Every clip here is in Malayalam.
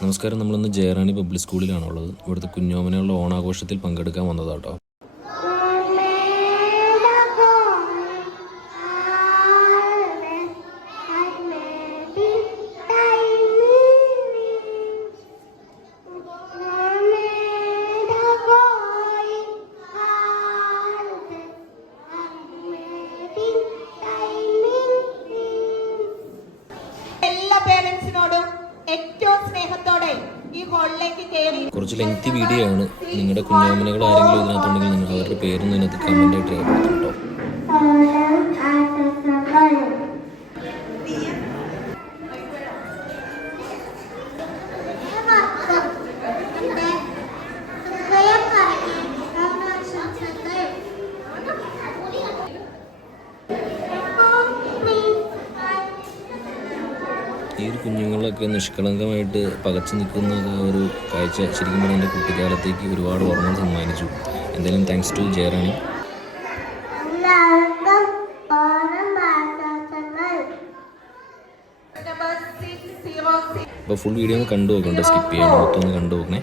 നമസ്കാരം. നമ്മളിന്ന് ജയറാണി പബ്ലിക് സ്കൂളിലാണുള്ളത്. ഇവിടുത്തെ കുഞ്ഞോമനയുള്ള ഓണാഘോഷത്തിൽ പങ്കെടുക്കാൻ വന്നതാട്ടോ. കുഞ്ഞുങ്ങളൊക്കെ നിഷ്കളങ്കമായിട്ട് പകച്ചു നിൽക്കുന്ന ഒരു കാഴ്ച ശരിക്കും പറഞ്ഞാൽ എന്റെ കുട്ടിക്കാലത്തേക്ക് ഒരുപാട് ഓർമ്മകൾ സമ്മാനിച്ചു. എന്തായാലും താങ്ക്സ് ടു ജയറാണി. അപ്പോൾ ഫുൾ വീഡിയോ ഒന്ന് കണ്ടു നോക്കണ്ട സ്കിപ്പ് ചെയ്യാൻ മൊത്തം ഒന്ന് കണ്ടു നോക്കണേ.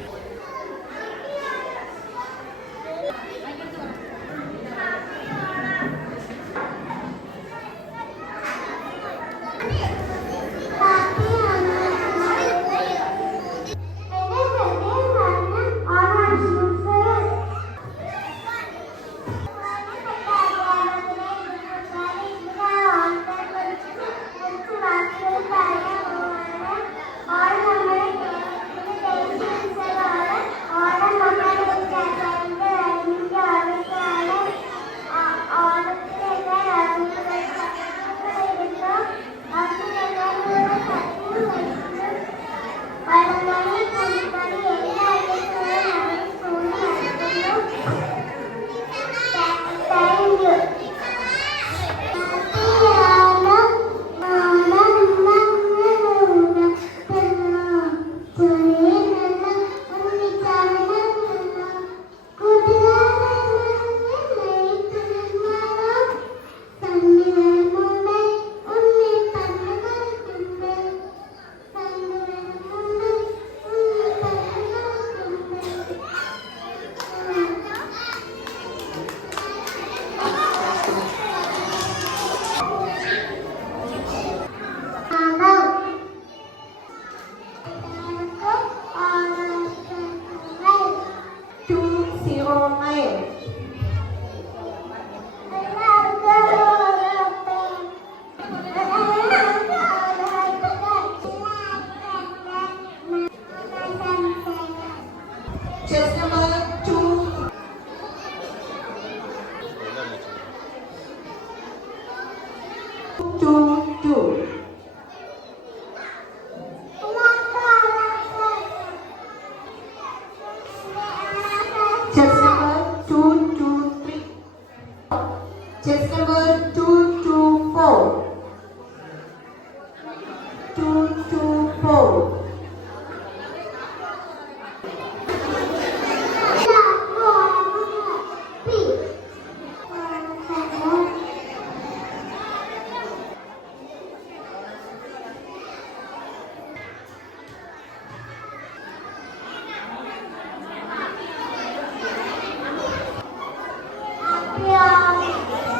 对呀、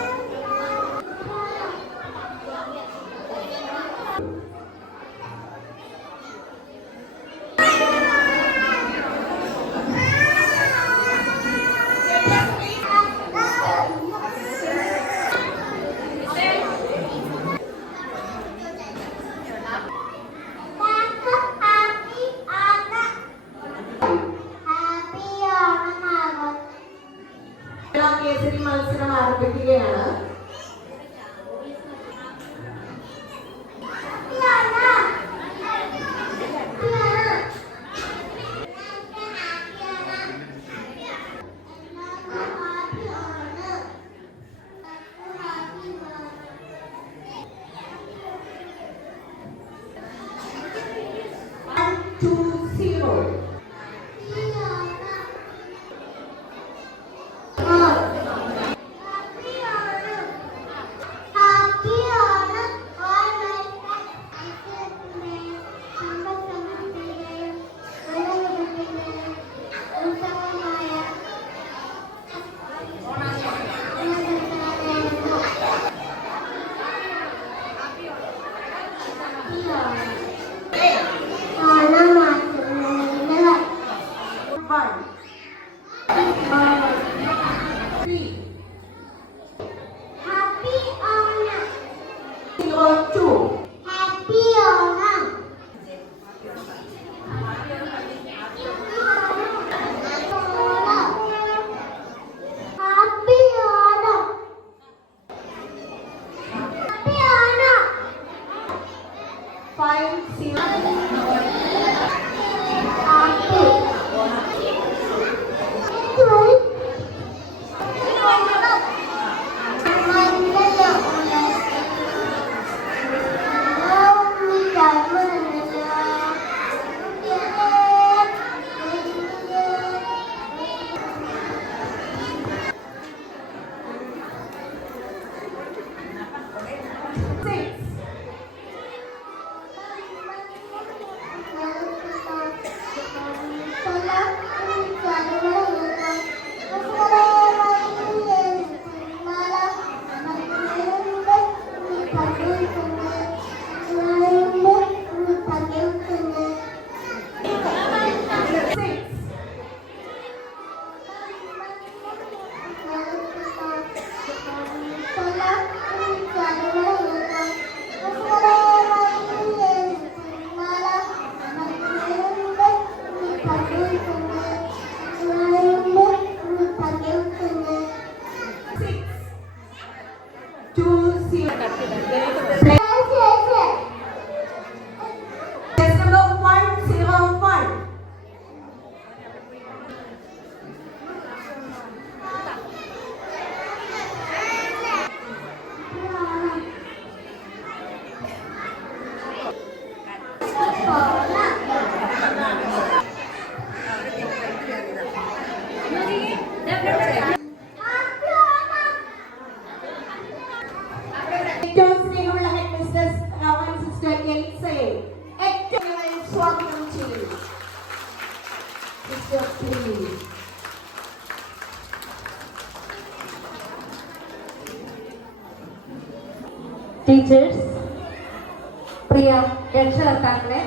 പ്രിയ രക്ഷകർത്താക്കളെ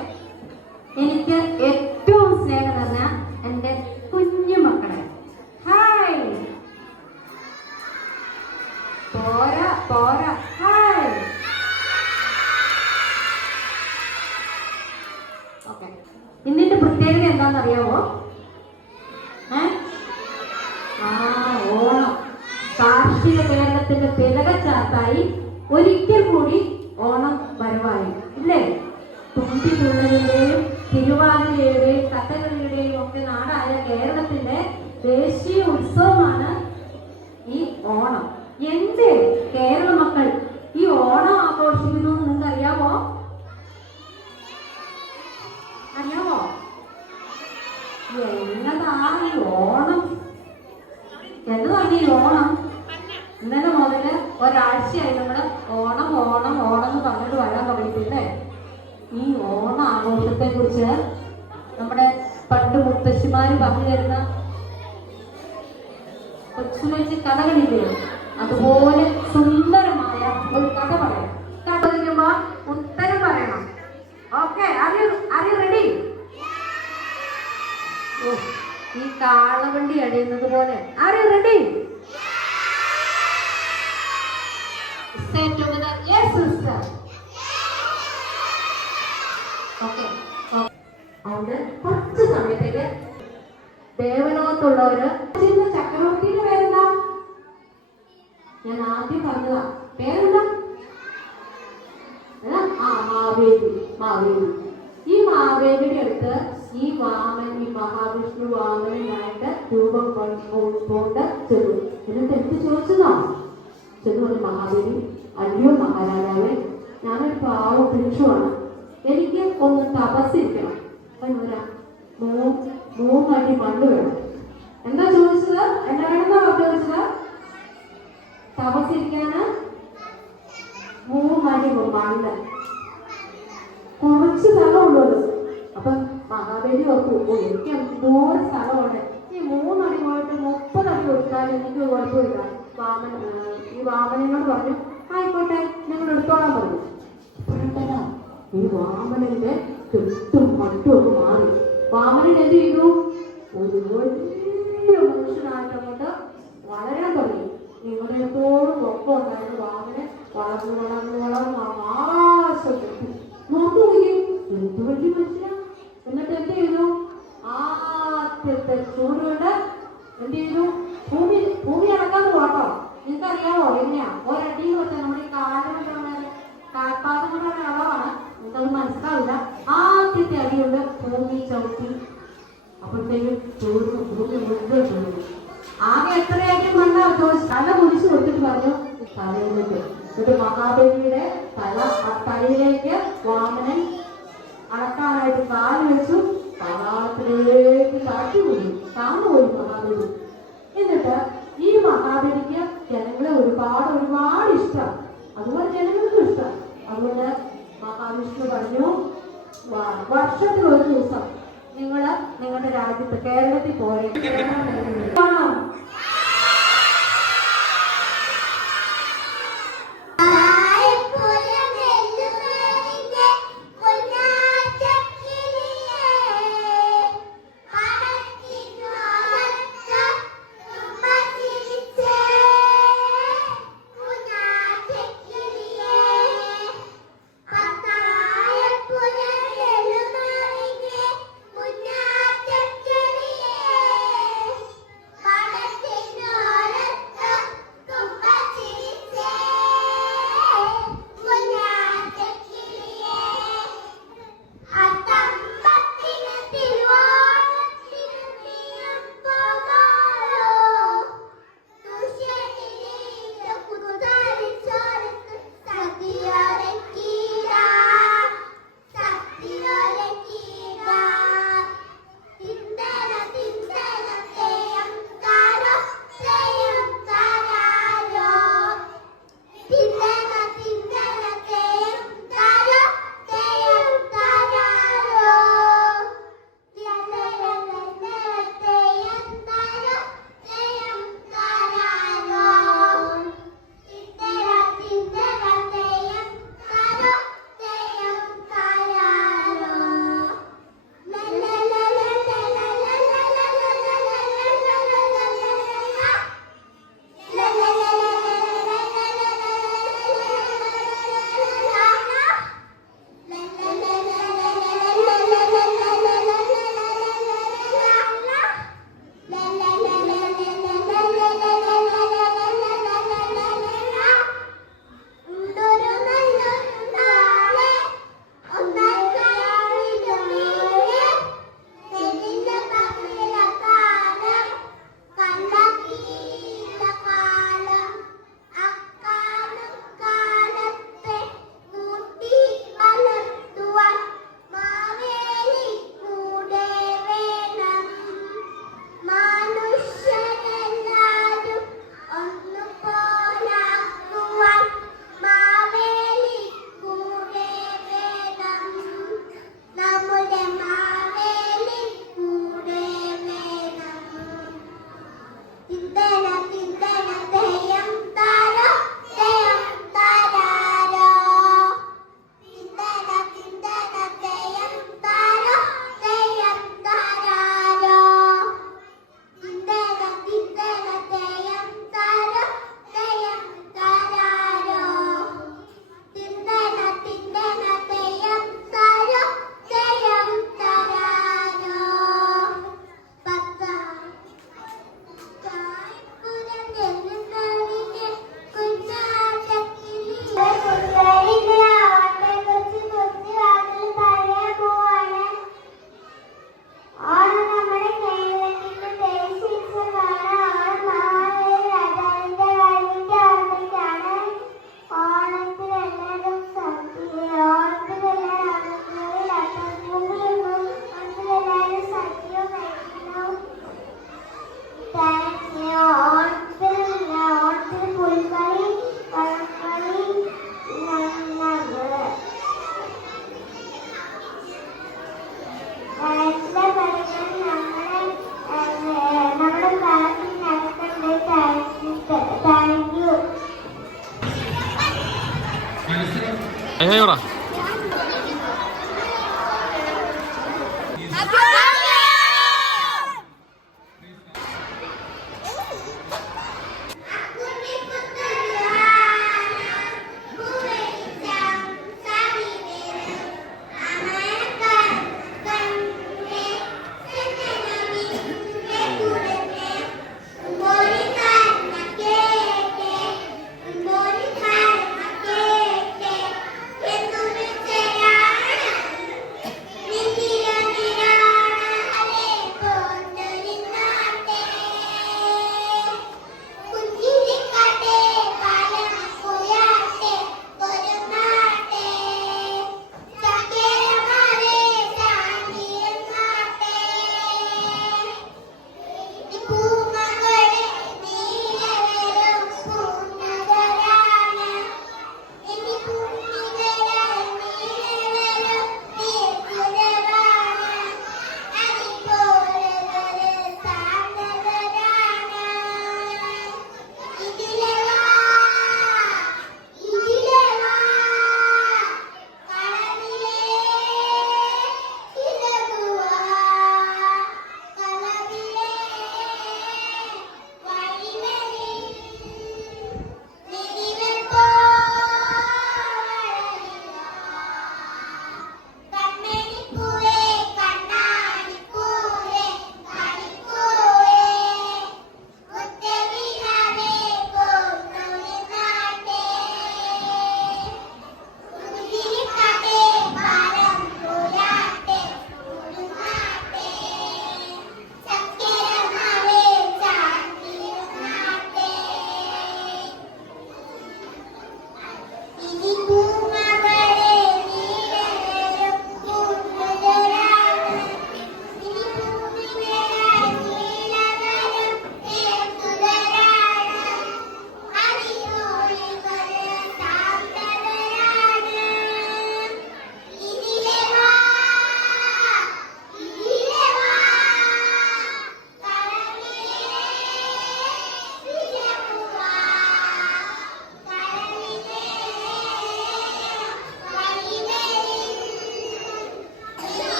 എനിക്ക് ഏറ്റവും സ്നേഹം നിറഞ്ഞ എന്റെ കുഞ്ഞു മക്കളെ. ഹായ് പോരാ പോരാ. ഹായ് ഓക്കെ ഇന്നിന്റെ പ്രത്യേകത എന്താണെന്നറിയാമോ ആ ഓണം. കാർഷിക കേരളത്തിന്റെ തിലകച്ചാത്തായി ഒരു തുമ്പിതുള്ളലിന്റെയും തിരുവാതിരയുടെയും കഥകളിയുടെയും ഒക്കെ നാടായ കേരളത്തിന്റെ ദേശീയ ഉത്സവമാണ് ഈ ഓണം. എന്തേ കേരള മക്കൾ ഈ ഓണം ആഘോഷിക്കുന്നു നിങ്ങൾക്ക് അറിയാമോ അറിയാമോ എന്നതാണ് ഈ ഓണം? എന്നതാണ് ഈ ഓണം? ഇന്നലെ മുതൽ ഒരാഴ്ചയായി നമ്മൾ ഓണം ഓണം ഓണം എന്ന് പറഞ്ഞിട്ട് വരാൻ തുടങ്ങിയിട്ടില്ലേ ഈ ഓണ ആഘോഷത്തെ കുറിച്ച് നമ്മുടെ പണ്ട് മുത്തശ്ശിമാര് പറഞ്ഞു തരുന്ന കൊച്ചുമേച്ച് കഥകളില്ലേ? അതുപോലെ സുന്ദരമായ ഒരു കഥ പറയാം. കഥ ചോദിക്കുമ്പോ ഉത്തരം പറയണം. ഓക്കെ അറി റെഡി ഈ കാളവണ്ടി അടിയുന്നത് പോലെ. അറി റെഡി Say together. Okay. അതുകൊണ്ട് കുറച്ച് സമയത്തേക്ക് ദേവലോകത്തുള്ളവര് ചക്രവർത്തിയുടെ പേരെന്താ? ഞാൻ ആദ്യം പറഞ്ഞതാ. പേരെന്താ? ആ മാവേലി മാവേലി. ഈ മാവേലിയുടെ അടുത്ത് ഈ വാമൻ ഈ മഹാവിഷ്ണു വാമനായിട്ട് രൂപം കൊണ്ട് ചെന്നു. എന്നിട്ട് എന്ത് ചോദിച്ചതാ? ചെന്നു മഹാദേവി അയ്യോ മഹാരാജാവേ ഞാനൊരു പാവ ഭിക്ഷുവാണ് എനിക്ക് ഒന്ന് തപസ്സിരിക്കണം. എന്നൊരാ മൂ മൂന്നടി മണ്ണ് വേണം. എന്താ ചോദിച്ചത്? എന്താ വേണമെന്നാ ചോദിച്ചത്? തപസ്സിരിക്കാന്? മൂന്നടി മണ്ണ്. കുറച്ച് സ്ഥലമുള്ളത് അപ്പൊ മഹാബലി ഓർത്തു എനിക്ക് എന്തോരം സ്ഥലമുണ്ട്. ഈ മൂന്നടി പോയിട്ട് മുപ്പതടി കൊടുത്താൽ എനിക്ക് കുഴപ്പമില്ല. വാമന ഈ വാമനനോട് പറഞ്ഞു ആയിക്കോട്ടെ ഞങ്ങൾ എടുത്തോളാൻ പറഞ്ഞു. ഈ വാമനന്റെ കെട്ടും മറ്റും ഒക്കെ മാറി. വാമനൻ എന്ത് ചെയ്തു? ഒരു വലിയ മനുഷ്യനായിട്ടങ്ങോട്ട് വളരാൻ തുടങ്ങി. നിങ്ങളുടെ എപ്പോഴും ഒപ്പം ഉണ്ടായിരുന്ന വാമനെ വളർന്നു വളർന്നു വളർന്നു ആകാശത്തെത്തി നോക്കൂ എന്ത് വലിയ മനുഷ്യനാ. എന്നിട്ട് എന്ത് ചെയ്തു? ആദ്യത്തെ ചൂടുകൊണ്ട് എന്ത് ചെയ്തു? ഭൂമി ഭൂമി അടക്കാന്ന് പോട്ടോ നിങ്ങൾക്കറിയാമോ എങ്ങനെയാ? ഒരടിയും വെച്ചാൽ നമ്മുടെ ഈ കാലം കാൽപാദങ്ങളുടെ അളവാണ്. നിങ്ങൾക്കത് മനസ്സിലാവില്ല ആദ്യത്തെ അടി കൊണ്ട് ഭൂമി ചവിട്ടി. അപ്പോഴത്തേക്കും ചൂടുന്നു ഭൂമി മുഴുവൻ ചോദിച്ചു. ആകെ എത്രയായിട്ട് മണ്ണ? തല കുരിശ് കൊടുത്തിട്ട് പറഞ്ഞു തലയിലേക്ക് എന്നിട്ട് മഹാബലിയുടെ തല ആ തലയിലേക്ക് വാമനൻ അടക്കാനായിട്ട് കാൽ വെച്ചു പാതാളത്തിലേക്ക് താഴ്ത്തി പോയി താന്നുപോയി മഹാബലി എന്നിട്ട് ഈ മഹാബലിക്ക് ജനങ്ങളെ ഒരുപാട് ഒരുപാട് ഇഷ്ടം. അതുപോലെ ജനങ്ങൾക്കും ഇഷ്ടം. അതുകൊണ്ട് മഹാവിഷ്ണു പറഞ്ഞു "വ- വർഷത്തിൽ ഒരു ദിവസം നിങ്ങൾ നിങ്ങളുടെ രാജ്യത്ത് കേരളത്തിൽ പോരെ.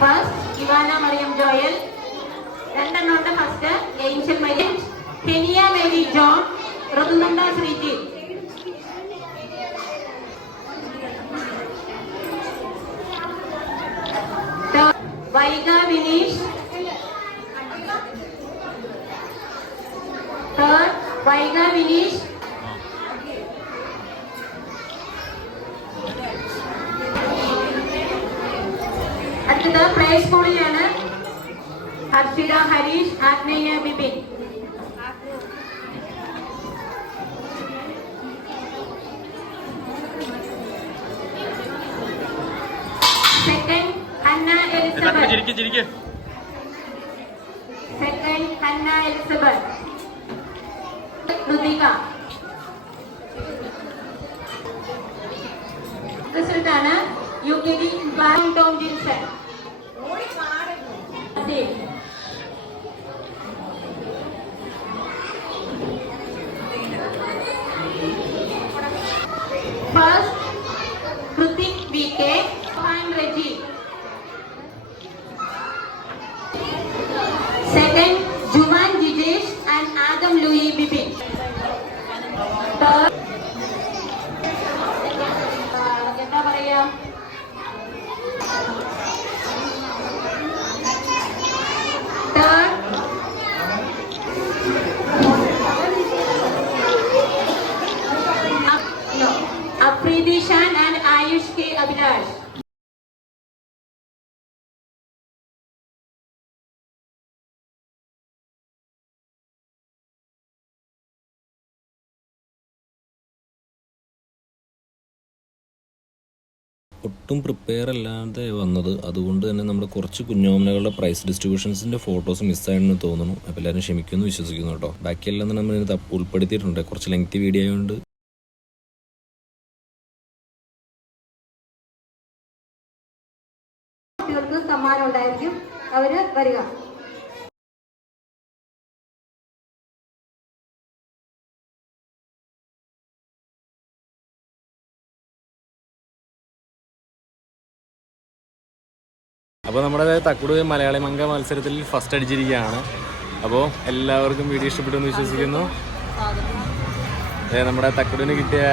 ഫസ്റ്റ് ഇവാന മറിയം ജോയൽ രണ്ടെണ്ണമുണ്ട് first Angel Mariam Kenya Mary John Rithunanda Sreejith Vaiga Vineesh third Vaiga Vineesh അടുത്തത് പ്ലേ സ്കൂളിലാണ് Harshitha Harish Athmiya Bipin second Hannah Elizabeth second Hannah Elizabeth Krithika റിസൾട്ടാണ് you begin bowing down himself. First, Kritik VK and Reggie. Second, Juman Jidesh and Adam Louis Bibin. ഒട്ടും പ്രിപ്പയർ അല്ലാതെ വന്നത്. അതുകൊണ്ട് തന്നെ നമ്മുടെ കുറച്ച് കുഞ്ഞോമനകളുടെ പ്രൈസ് ഡിസ്ട്രിബ്യൂഷൻസിന്റെ ഫോട്ടോസ് മിസ്സായെന്ന് തോന്നുന്നു. അപ്പോൾ എല്ലാവരും ക്ഷമിക്കുമെന്ന് വിശ്വസിക്കുന്നു കേട്ടോ. ബാക്കിയെല്ലാം തന്നെ നമ്മൾ ഇതിനകത്ത് ഉൾപ്പെടുത്തിയിട്ടുണ്ട്. കുറച്ച് ലെങ്തി വീഡിയോ ആയതുകൊണ്ട് അപ്പോൾ നമ്മുടെ തക്കുടു മലയാളി മംഗ മത്സരത്തിൽ ഫസ്റ്റ് അടിച്ചിരിക്കുകയാണ്. അപ്പോൾ എല്ലാവർക്കും വീഡിയോ ഇഷ്ടപ്പെട്ടു വിശ്വസിക്കുന്നു. നമ്മുടെ തക്കുടുവിന് കിട്ടിയ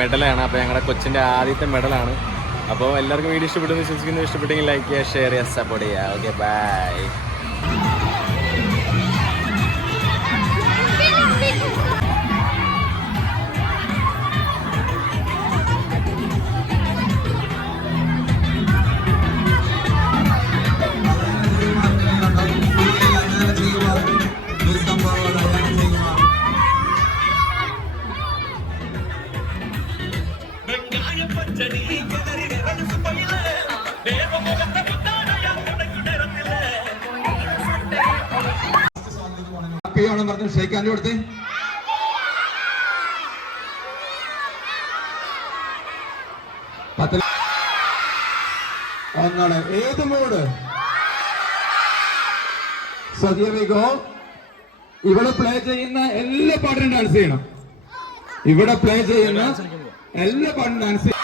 മെഡലാണ്. അപ്പോൾ ഞങ്ങളുടെ കൊച്ചിന്റെ ആദ്യത്തെ മെഡലാണ്. അപ്പോൾ എല്ലാവർക്കും വീഡിയോ ഇഷ്ടപ്പെട്ടു വിശ്വസിക്കുന്നു. ഇഷ്ടപ്പെട്ടെങ്കിൽ ലൈക്ക് ചെയ്യുക ഷെയർ ചെയ്യുക സപ്പോർട്ട് ചെയ്യുക. ഓക്കെ ബൈ ഹാപ്പി ആണെന്ന് പറഞ്ഞു ഷെയ്ക്ക് ഹാൻഡ് കൊടുത്തേ ഒന്നാണ് ഏത് മൂഡ് സദ്യവിഗോ ഇവിടെ പ്ലേ ചെയ്യുന്ന എല്ലാ പാട്ടിനും ഡാൻസ് ചെയ്യണം. ഇവിടെ പ്ലേ ചെയ്യുന്ന എല്ലാ പാട്ടിനും ഡാൻസ് ചെയ്യണം.